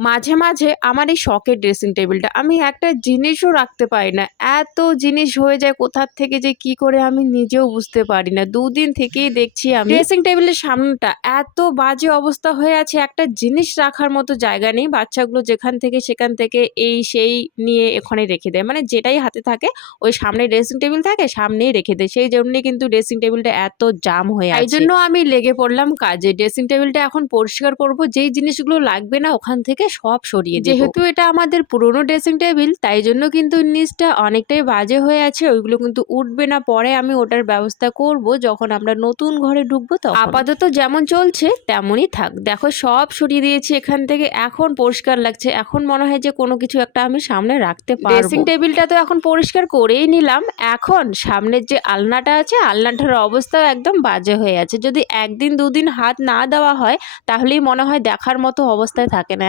মাঝে, মাঝে আমার এই শখের ড্রেসিং টেবিলটা আমি একটা জিনিসও রাখতে পারি না। এত জিনিস হয়ে যায় কোথা থেকে যে কি করে আমি নিজেও বুঝতে পারি না। ২ দিন থেকেই দেখছি আমি ড্রেসিং টেবিলের সামনেটা এত বাজে অবস্থা হয়ে আছে, একটা জিনিস রাখার মতো জায়গা নেই। বাচ্চাগুলো যেখান থেকে সেখান থেকে এই সেই নিয়ে ওখানে রেখে দেয়। মানে যেটাই হাতে থাকে ওই সামনে ড্রেসিং টেবিল থাকে সামনেই রেখে দেয়। সেই জন্যই কিন্তু ড্রেসিং টেবিলটা এত জাম হয়ে আছে। তাই জন্য আমি লেগে পড়লাম কাজে। ড্রেসিং টেবিলটা এখন পরিষ্কার করব। যেই জিনিসগুলো লাগবে না ওখান থেকে সব সরিয়ে দেব। যেহেতু এটা আমাদের পুরনো ড্রেসিং টেবিল তাই জন্য কিন্তু নিচটা অনেকটাই বাজে হয়ে আছে। ওইগুলো কিন্তু উঠবে না। পরে আমি ওটার ব্যবস্থা করব যখন আমরা নতুন ঘরে ঢুকবো তখন। আপাতত যেমন চলছে তেমনই থাক। দেখো সব সরিয়ে দিয়েছি এখান থেকে। এখন পরিষ্কার লাগছে। এখন মনে হয় যে কোনো কিছু একটা আমি সামনে রাখতে পারবো। ড্রেসিং টেবিলটা তো এখন পরিষ্কার করেই নিলাম। এখন সামনের যে আলনাটা আছে আলনাটার অবস্থাও একদম বাজে হয়ে আছে। যদি ১ দিন ২ দিন হাত না দেওয়া হয় তাহলেই মনে হয় দেখার মতো অবস্থায় থাকে না।